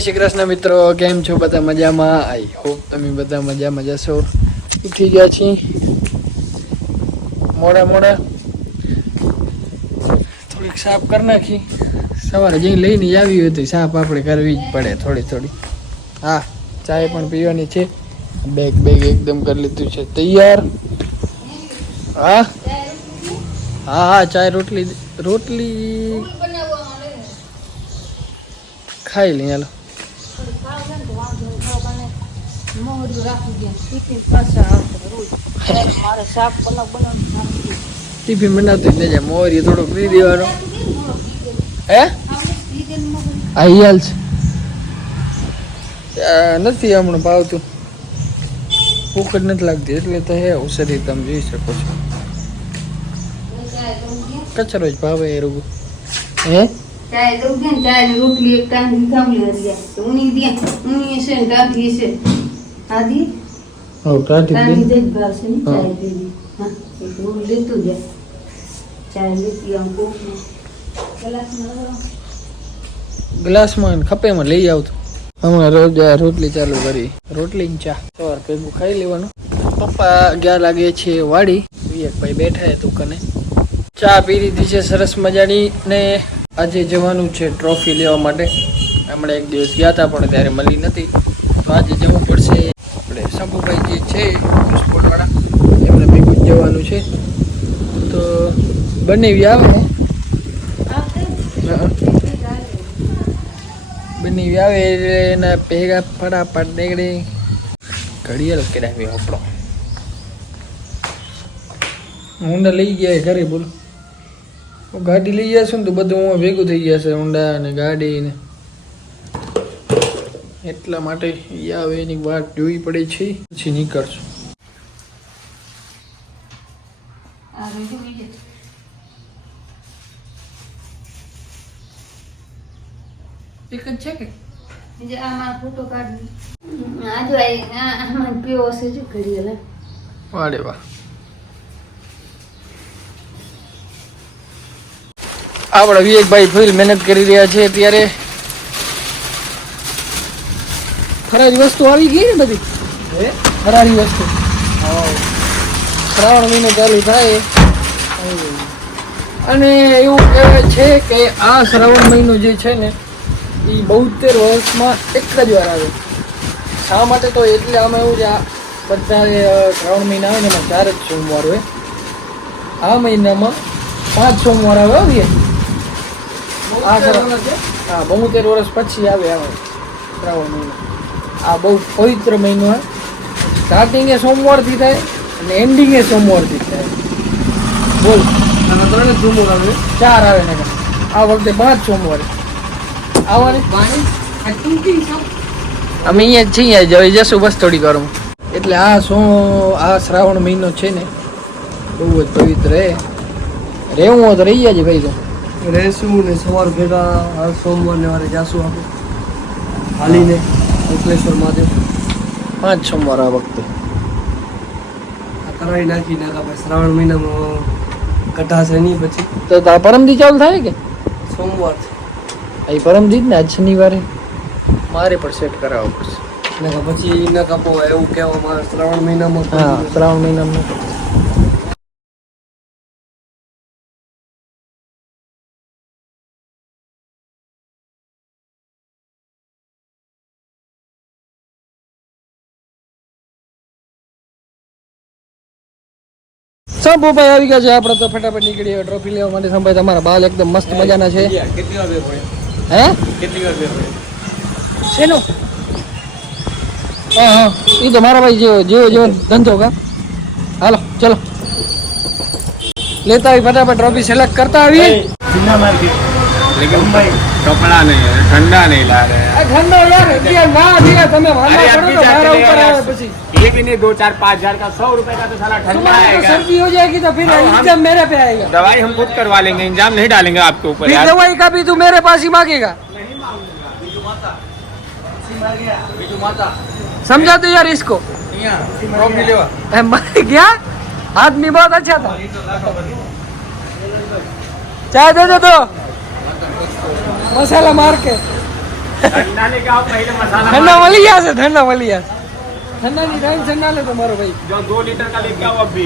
શ્રી કૃષ્ણ મિત્રો, કેમ છો બધા મજામાં? આઈ હોપ તમે બધા મજા મજા છો ઉઠી ગયા છીએ. મોડા મોડા થોડીક સાફ કરી નાખી. સવારે જઈ લઈને આવી આવી હતી સાફ આપણે કરવી જ પડે થોડી થોડી. હા, ચાય પણ પીવાની છે. બેગ બેગ એકદમ કરી લીધું છે. તૈયાર? હા? હા હા, ચાય રોટલી રોટલી ખાઈ લઈએ હાલો. ટિફિન બનાવતી જ મોરી થોડુંક પી દેવાનો. હે? ઈ છે. નથી હમણાં ભાવતું. ભૂખ જ નથી લાગતી, એટલે તો હે ઉસરી તમે જોઈ શકો છો. કચરો જ ભાવે એ રૂબુ હે? ચાય રોટલી એક ટાઈમ ઉની દે ઉની છે ટાંકી છે આદી હો ને હા. ચાય પીવી હા એક હું લેતું ચાય લેતી આમ ગ્લાસમાં. ગ્લાસમાં ખપેમાં લઈ આવતો હમણાં રોજ રોટલી ચાલુ કરી રોટલી ચા સવાર ભેગું ખાઈ લેવાનું. પપ્પા ગયા લાગે છે વાડી. વિવેકભાઈ બેઠા છે દુકાને. ચા પી લીધી છે સરસ મજાની. ને આજે જવાનું છે ટ્રોફી લેવા માટે. હમણાં એક દિવસ ગયા હતા પણ ત્યારે મળી નથી. તો આજે જવું પડશે. શંભુભાઈ જે છે સ્પોર્ટવાળા એમને ભેગું જવાનું છે. તો બનેવી આવે. બની આવે એટલે એના ભેગા ફટાફટ નીકળી. ઘડિયાળ કરાવી આપણો. ઊંડા લઈ ગયા ઘરે બોલો. ગાડી લઈ જશે ને તો બધું ભેગું થઈ જશે ઊંડા ને ગાડી ને. એટલા માટે આવે એની વાટ જોવી પડે છે. પછી નીકળશું. આ એક જ છે કે? બીજે આમાં ફોટો કાઢી આ જો આમાં પીવો છે જો ઘડિયાળ વાડે વાહ. આપણા વિવેકભાઈ ફૂલ મહેનત કરી રહ્યા છે અત્યારે. ફરારી વસ્તુ આવી ગઈ ને બધી? ફરારી વસ્તુ. શ્રાવણ મહિનો ચાલુ થાય. અને એવું કહેવાય છે કે આ શ્રાવણ મહિનો જે છે ને એ બોતેર વર્ષમાં એક જ વાર આવે. શા માટે તો એટલે આમાં એવું છે આ બધા શ્રાવણ મહિના આવે ને એમાં ચાર જ સોમવાર હોય. આ મહિનામાં પાંચ સોમવાર આવે આવીએ? આ શ્રા- હા બોતેર વર્ષ પછી આવે આવે શ્રાવણ મહિનો. આ બહુ પવિત્ર મહિનો હોય સ્ટાર્ટિંગ એ સોમવારથી થાય અને એન્ડિંગ એ સોમવારથી થાય. બોલ. ત્રણ સોમવાર આવે ચાર આવે ને. આ વખતે પાંચ સોમવારે. આવવાની? અમે અહીંયા જ છીએ જઈ જશું બસ થોડી વારમાં. એટલે આ સો આ શ્રાવણ મહિનો છે ને બહુ જ પવિત્ર રહે રહેવું હોય તો રહી જાય ભાઈ તો રહેશું ને સવાર ભેગા સોમવાર ને વારે જાશું આપણે. હાલીને. અંકલેશ્વર મહાદેવ. પાંચ સોમવાર આ વખતે આ કરાવી નાખી નાખા પછી શ્રાવણ મહિનામાં કઢાશે નહીં પછી. તો આ પરમદી ચાલુ થાય કે? સોમવાર એ પરમદી જ ને આજ શનિવારે? મારે પણ સેટ કરાવવો પડશે. નાખા પછી નાખા કાપો એવું કહેવામાં શ્રાવણ મહિનામાં હા શ્રાવણ મહિનામાં. સંભુભાઈ આવી ગયા છે. આપણે તો ફટાફટ નીકળી ટ્રોફી લેવા માટે. સંભાઈ તમારા બાલ એકદમ મસ્ત મજાના છે. કેટલી વાર હે? કેટલી વાર શેનો? હા હા. એ તો મારા ભાઈ જેવો જેવો જેવો ધંધો કા? હાલો ચલો. લેતા આવી ફટાફટ ટ્રોફી સિલેક્ટ કરતા આવીએ. માર્કેટ लेकिन कपड़ा नहीं है ठंडा नहीं ला रहे हैं दो चार पाँच हज़ार का सौ रुपए का तो सारा ठंडा सर्दी हो जाएगी तो फिर इंतज़ाम मेरे पे आएगा दवाई हम खुद करवा लेंगे इंजाम नहीं डालेंगे आपके ऊपर दवाई का भी तू मेरे पास ही मांगेगा समझा तो यार इसको मर गया आदमी बहुत अच्छा था चाय दे दो तो मसाला मार के ठंडा नहीं खाओ पहले मसाला ઠંડા मार- મળી જશે ઠંડા મળી જશે ઠંડાની ટેન્શન ના લે તમારો ભાઈ जो दो लीटर का लेके आओ अभी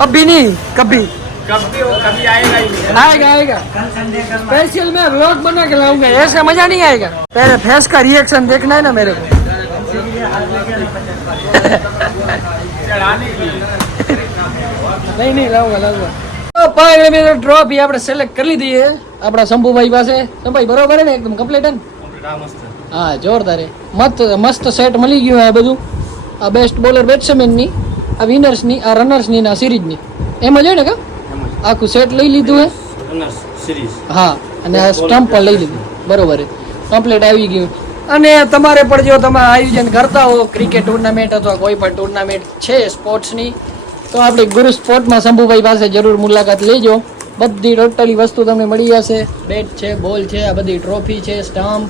અભી નહીં કભી कभी वो कभी आएगा ही नहीं आएगा आएगा स्पेशल मैं व्लॉग बना के लाऊंगा ऐसे मजा नहीं आएगा तेरे फेस का रिएक्शन देखना है ना मेरे को चढ़ाने के लिए નહીં નહીં લાવુંગા લાવુંગા તો પાંચ મિનિટ ટ્રોફી આપણે સિલેક્ટ કરી લીધી છે આપણા શંભુભાઈ પાસે. શંભાઈ બરોબર ને? એકદમ કમ્પ્લીટ હા જોરદાર મસ્ત મસ્ત સેટ મળી ગયું આ બધું. આ બેસ્ટ બોલર બેટ્સમેનની આ વિનર્સની આ રનર્સની આ સિરીઝની એમ જ હોય ને કા? આખું સેટ લઈ લીધું હે? હા અને આ સ્ટમ્પ પણ લઈ લીધું. બરોબર કમ્પ્લીટ આવી ગયું. અને તમારે પણ જો તમે આયોજન કરતા હો ક્રિકેટ ટુર્નામેન્ટ અથવા કોઈ પણ ટુર્નામેન્ટ છે સ્પોર્ટ્સની તો આપણે ગુરુ સ્પોર્ટમાં શંભુભાઈ પાસે જરૂર મુલાકાત લેજો. બધી ટોટલી વસ્તુ તમને મળી જશે. બેટ છે, બોલ છે, આ બધી ટ્રોફી છે, સ્ટમ્પ.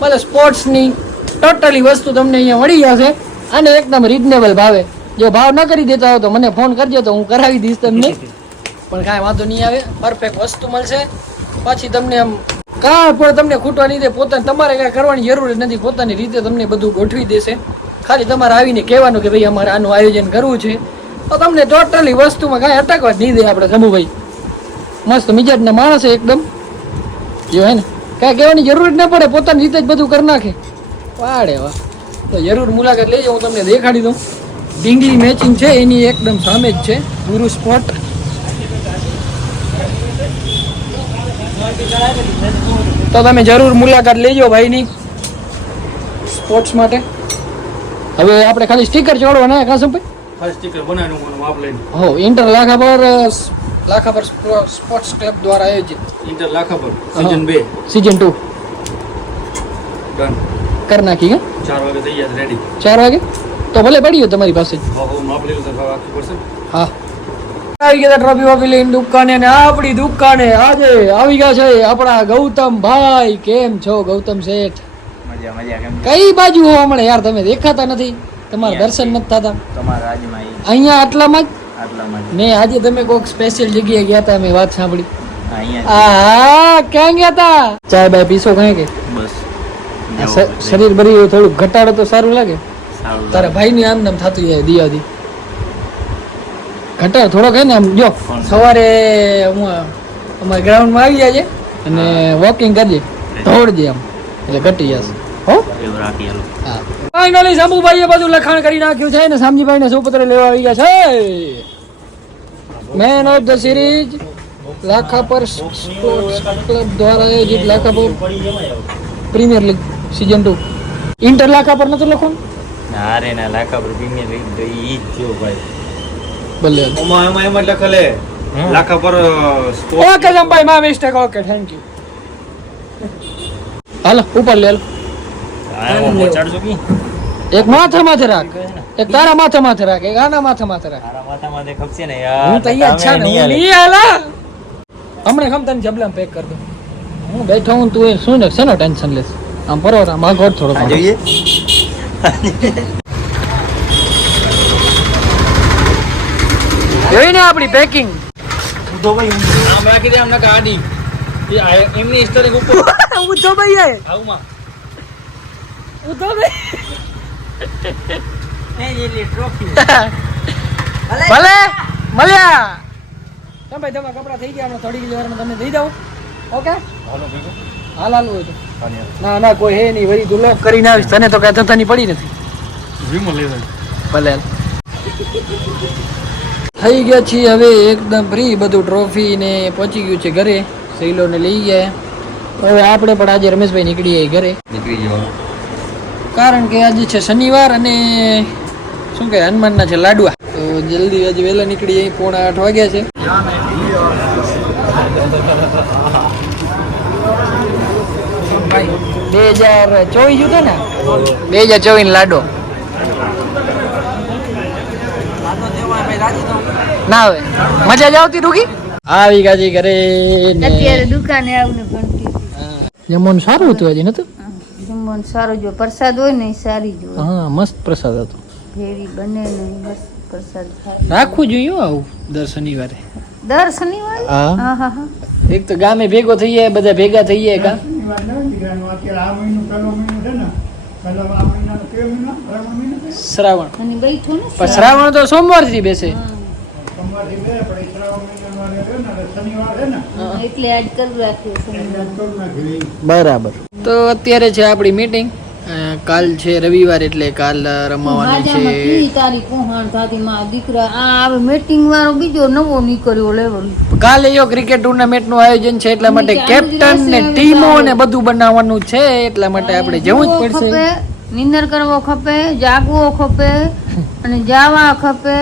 મતલબ સ્પોર્ટ્સની ટોટલી વસ્તુ તમને અહીંયા મળી જશે અને એકદમ રિઝનેબલ ભાવે. જો ભાવ ન કરી દેતા હો તો મને ફોન કરજો તો હું કરાવી દઈશ તમને. પણ કાંઈ વાંધો નહીં આવે. પરફેક્ટ વસ્તુ મળશે. પછી તમને આમ કાં પણ તમને ખૂટવા નહીં દે પોતાને તમારે કાંઈ કરવાની જરૂર નથી. પોતાની રીતે તમને બધું ગોઠવી દેશે. ખાલી તમારે આવીને કહેવાનું કે ભાઈ અમારે આનું આયોજન કરવું છે. તો તમને ટોટલી વસ્તુમાં કાંઈ અટકવા જ નહીં દે આપણે શંભુભાઈ. મસ્ત મિજાજના માણસ છે એકદમ. જો હે ને કાંઈ કહેવાની જરૂર જ ના પડે પોતાની રીતે જ બધું કરી નાખે. વાડે વાહ. તો જરૂર મુલાકાત લઈ હું તમને દેખાડી દઉં. ઢીંગલી મેચિંગ છે એની એકદમ સામે જ છે. ગુરુ સ્પોટ તો તમે જરૂર મુલાકાત લેજો ભાઈની સ્પોર્ટ્સ માટે. હવે આપણે ખાલી સ્ટીકર ચોડવાના કાં સંભાઈ હો ઇન્ટર લાખા પર લાખા પર સ્પોર્ટ્સ ક્લબ દ્વારા આયોજિત. ઇન્ટર લાખાપર સીઝન બે. સીઝન ટુ ડન કર નાખી કે ચાર વાગે તૈયાર રેડી ચાર વાગે? તો ભલે પડી ગયો તમારી પાસે. હો માપ પડશે હા. આવી ગયા ટ્રોફી વોફી લઈને દુકાને ને આપણી દુકાને આજે આવી ગયા છે આપણા ગૌતમ ભાઈ કેમ છો ગૌતમ શેઠ? મજા મજા કેમ કઈ બાજુ હો હમણાં? યાર તમે દેખાતા નથી. તમારા દર્શન નથી થતા. તમારા રાજમાં અહીંયા આટલામાં જ મેં આજે તમે કોઈક સ્પેશિયલ જગ્યાએ ગયા હતા મેં વાત સાંભળી. આ ક્યાં ગયા હતા ચાય બાય પીસો કઈ કે? બસ. શરીર બરી થોડું ઘટાડો તો સારું લાગે. તારા ભાઈ ની આમ નામ થતું જાય દિયાદી. ઘટાડો થોડોક હે ને આમ જો સવારે હું અમારા ગ્રાઉન્ડમાં આવી જાય છે અને વોકિંગ કરીએ. દોડજે આમ. એટલે ઘટી જશે. હો? એવું રાખી હાલો ફાઇનલી શંભુભાઈએ બધું લખાણ કરી નાખ્યું છે ને શામજીભાઈને સુપુત્ર લેવા આવી ગયા છે. Man of the series Lakhapar sports club દ્વારા આયોજિત Lakhapar premier league season two inter Lakhapar નતું લખવાનું? ના રે ના લાખા પર પ્રીમિયર લીગ તો ઈ જ જો ભાઈ. ભલે. ઓમાં એમાં એમ જ લખેલે લાખા પર સ્પોર્ટ્સ ઓકે સંભાઈ મા મિસ્ટેક ઓકે થેન્ક યુ હાલો ઉપર લે હાલો. આ એમાં પહોંચાડજો કી એક માથે માથે રાખ. એક તારા માથે માથે રાખ એક આના માથે માથે રાખ. તારા માથા માથે ખપશે ને યાર. હું તૈયાર છે ને હું નહીં આલા હમણે ખમ તને જબલામાં પેક કર દઉં. હું બેઠો હું તું શું ને શેનો ટેન્શન લેસ આમ પરો આમ આગળ થોડો આ જોઈએ. જોઈને આપણી પેકિંગ ઉધો ભાઈ આમ રાખી દે આમ નકા આડી એ આ- એમની હિસ્ટોરી ઉપર. ઉધો ભાઈ આવું ભાઈ ભલે. મળ્યા. તમે ભાઈ તમારા કપડા થઈ ગયા થોડી વારમાં તમને દઈ દઉં. ઓકે? હાલ હાલ હોય તો. ના ના કોઈ હે નહીં વળી લોક કરીને આવીશ. તને તો કઈ થતાની પડી નથી. ભલે થઈ ગયા છીએ હવે એકદમ ફ્રી બધું ટ્રોફી ને પહોંચી ગયું છે ઘરે. સહેલોને લઈ ગયા. હવે આપણે પણ આજે રમેશભાઈ નીકળી ગયા ઘરે. નીકળી જવા કારણ કે આજે છે શનિવાર અને શું કહે હનુમાનના છે લાડવા. તો જલ્દી આજે વહેલા નીકળી જઈએ પોણા આઠ વાગ્યા છે. બે હજાર ચોવીસ હતો ને? બે હજાર ચોવીસ લાડો ના હવે મજા જ આવતી રૂકી આવી ગાજી ઘરે ને- અત્યારે દુકાને આવીને ભણતી જમવાનું સારું હતું હજી નતું? જમવાનું સારું જો પ્રસાદ હોય ને સારી જો હા મસ્ત પ્રસાદ હતો. ભેળી બને ને મસ્ત પ્રસાદ થાય. રાખવું જોઈએ હો આવું દર શનિવારે. દર શનિવારે? હા. હા હા એક તો ગામે ભેગો થઈ જાય બધા ભેગા થઈ જાય કા શ્રાવણ? શ્રાવણ. અને બેઠો ને તો સોમવારથી બેસે. હા. સોમવારથી બે પણ એ શ્રાવણ મહિનાનો વારે રહ્યો ને એટલે શનિવાર છે ને હા, એટલે આજ કરી રાખ્યો છે એટલે આજ કરી નાખ્યું એ. બરાબર. તો અત્યારે છે આપણી મીટિંગ કાલ છે રવિવાર એટલે કાલ રમવાની છે. તારીખ કોહાણ થાતી માં દીકરા આ હવે મીટિંગ વાળો બીજો નવો નીકળ્યો લેવલ કાલે યો ક્રિકેટ ટુર્નામેન્ટનું આયોજન છે એટલા માટે કેપ્ટન ને ટીમો ને બધું બનાવવાનું છે એટલા માટે આપણે જવું જ પડશે. નિંદર કરવો ખપે જાગવો ખપે અને જાવા ખપે.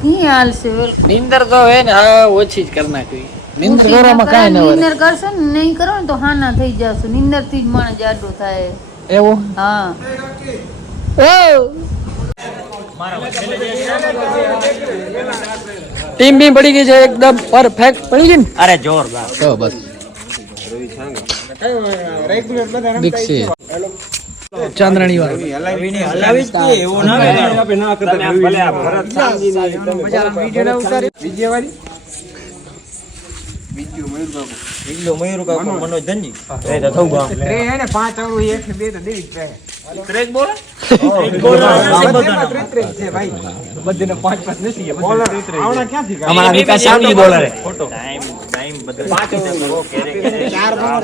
કી હાલ છે નિંદર તો હે ને હા ઓછી જ કરી નાખવી. નીંદર કરવામાં કાંઈ ન નિંદર કરશો ને નહીં કરો ને તો હાના થઈ જશો. નિંદરથી જ માણસ જાડો થાય. એવો? હા. ટીમ બી પડી ગઈ છે એકદમ પરફેક્ટ પડી ગઈ ને? અરે જોરદાર. તો બસ. ચાંદ્રાણી વાળું હલાવી જ તે, એવું ના બગાડો. તમે આમ ભલે આ ભરત શામજીની તમે વીડિયો મયુર કાકો, મનોજ ધનજી. એ તો થવું ગામ. ત્રેસ બોલે? ત્રેસ બોલે. અમારા વિકાસ બોલર છે. ટાઈમ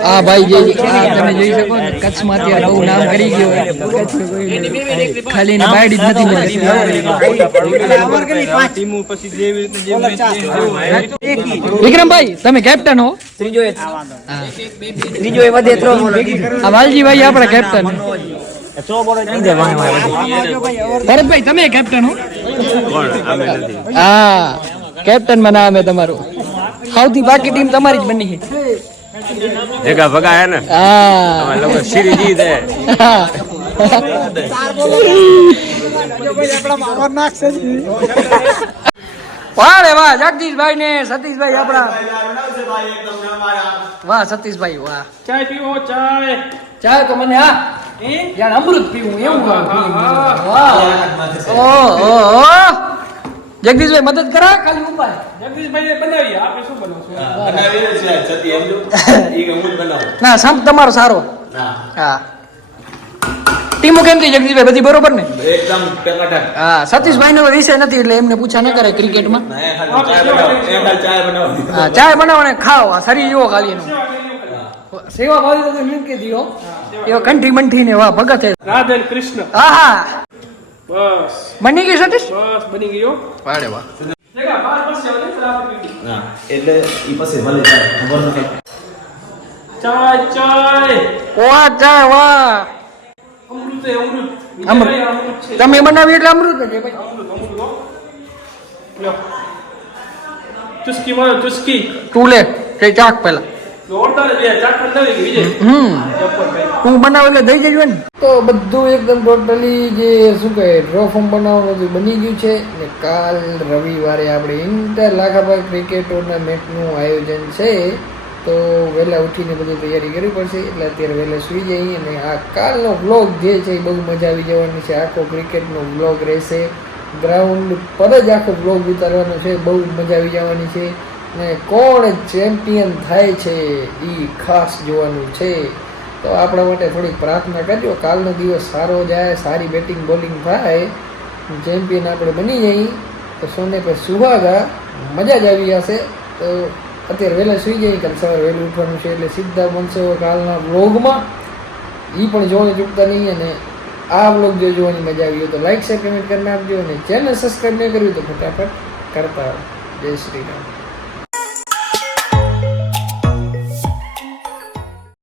આ ભાઈ જે તમે જોઈ શકો ને કચ્છમાં અત્યારે બહુ નામ કરી ગયો. ખાલી ને બાયડી જ નથી મળી વિક્રમભાઈ તમે કેપ્ટન હો? ત્રીજો એ વધે આ વાલજીભાઈ આપણા કેપ્ટન. ભરતભાઈ તમે કેપ્ટન હો? હા. કેપ્ટનમાં નામ તમારું. સૌથી બાકી ટીમ તમારી જ બની છે. જગા ભગા હે ને? હા. લોકો સિરી જીત હે વાહ વાહ જગદીશભાઈ ને સતીશભાઈ આપણા. વાહ સતીશભાઈ વાહ. ચાય પીવો ચાય. ચાય તો મને હા. યાર અમૃત પીવું એવું વાહ. ઓહો. જગદીશભાઈ મદદ કરા? ખાલી ઉપાય. જગદીશભાઈ બનાવીએ. આપણે શું બનાવશું? ના સંપ તમારો સારો. હા. ટીમો કેમ થઈ જગદીશભાઈ બધી બરોબર ને? એકદમ ટકાટક હા સતીશભાઈ નો વિષય નથી એટલે એમને પૂછા ન કરે ક્રિકેટમાં. હા ચાય બનાવો ને ખાઓ. આ શરીર જુઓ ખાલી એનું. સેવા ભાવી તો મૂકી દીધો એવો કંઠી મંઠી ને વાહ ભગત રાધે કૃષ્ણ. હા હા. બસ. બની ગઈ સતીશ? બસ બની ગયો. વાડે વાહ. એટલે ઈ પાસે ભલે ખબર નથી. ચાય ચાય. વાહ ચાય વાહ. અમૃત અમૃત. અમૃત. તમે બનાવી એટલે અમૃત જ છે ભાઈ. અમૃત અમૃત લો ચુસ્કી મારો ચુસ્કી. તું લે કઈ ચાક પેલા હું બનાવું એટલે દઈ જજો ને. તો બધું એકદમ ટોટલી જે શું કહે ડ્રો ફોર્મ બનાવવાનું બધું બની ગયું છે ને કાલ રવિવારે આપણે ઇન્ટર લાખાભાઈ ક્રિકેટ ટુર્નામેન્ટનું આયોજન છે તો વહેલા ઉઠીને બધી તૈયારી કરવી પડશે. એટલે અત્યારે વહેલા સૂઈ જઈએ અને આ કાલનો વ્લોગ જે છે એ બહુ મજા આવી જવાની છે. આખો ક્રિકેટનો વ્લોગ રહેશે. ગ્રાઉન્ડ પર જ આખો વ્લોગ ઉતારવાનો છે. બહુ મજા આવી જવાની છે. ને કોણ ચેમ્પિયન થાય છે એ ખાસ જોવાનું છે. તો આપણા માટે થોડીક પ્રાર્થના કરજો. કાલનો દિવસ સારો જાય, સારી બેટિંગ બોલિંગ થાય, ચેમ્પિયન આપણે બની જઈએ. તો સોને પર સુહાગા, મજા જ આવી જશે તો અત્યારે વહેલા સુઈ જઈએ, કાલે સવારે વહેલું ઉઠવાનું છે એટલે સીધા બનશે કાલના વ્લોગમાં એ પણ જોવાનું ચૂકતા નહીં અને આ વ્લોગ જો જોવાની મજા આવી હોય તો લાઈક શેર કમેન્ટ કરી નાખજો અને ચેનલ સબસ્ક્રાઈબ નહીં કર્યું તો ફટાફટ કરતા. જય શ્રી રામ.